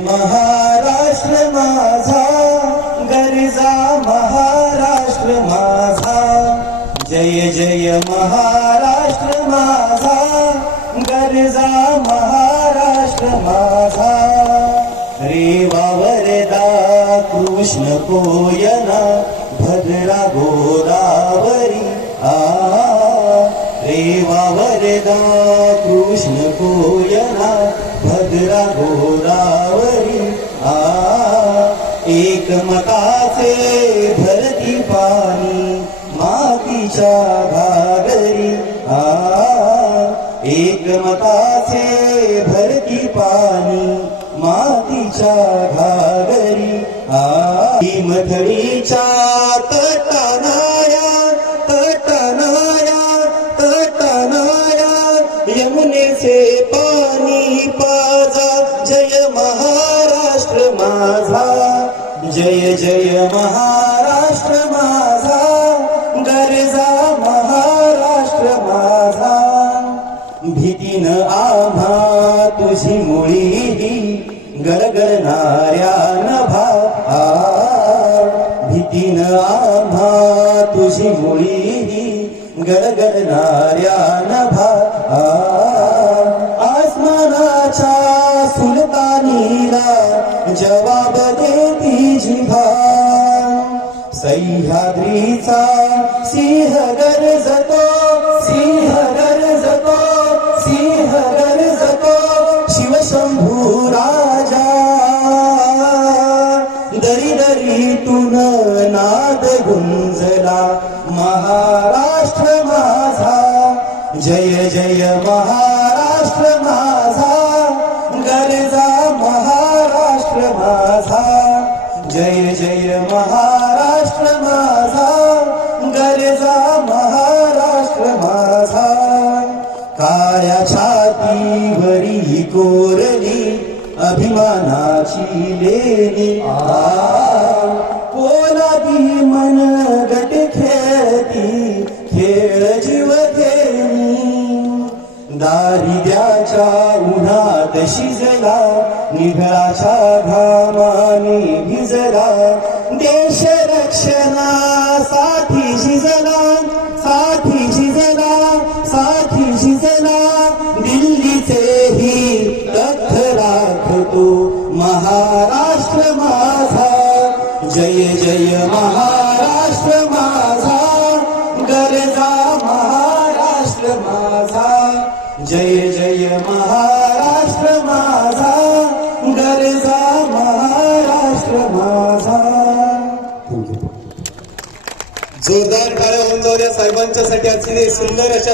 महाराष्ट्र माझा गरजा महाराष्ट्र माझा. जय जय महाराष्ट्र माझा गरजा महाराष्ट्र माझा. रे वावरदा कृष्ण कोयना भद्रा गोदावरी आ. रे वावरदा कृष्ण कोयना जगमताचे भरती पाणी मातीच्या घागरी. आ एकमताचे भरती पाणी मातीच्या घागरी. आ मथडीच्या तटनाया तटनाया तटनाया. यमुनेचे पाणी पाजा जय महाराष्ट्र माझा. जय जय महाराष्ट्र माझा गरजा महाराष्ट्र माझा. भीतीन आभा तुझी मुळी गरगरणाऱ्या नभा भीतीन आभा तुझी मुळी गरगरणाऱ्या नभा आसमानाच्या सुलतानीला जवाब दे. जिभा सह्याद्रीचा सिंह गरजतो सिंह गरजतो सिंह गरजतो शिवशंभू राजा. दरी दरीतून नाद गुंजला महाराष्ट्र माझा. जय जय महाराष्ट्र माझा काळ्या छातीवरी कोरली अभिमानाची लेणी. आ पोलादी मन गट खेळती खेळ जीव घेणी. दारिद्र्याच्या उन्हात शिजला निघळाच्या घामाने भिजला. देश रक्षणा जय जय महाराष्ट्र माझा गरजा महाराष्ट्र माझा. जय जय महाराष्ट्र माझा गरजा महाराष्ट्र माझा. जोरदार टाळ्या होऊन जाऊ साहेबांच्यासाठी अतिशय सुंदर अशा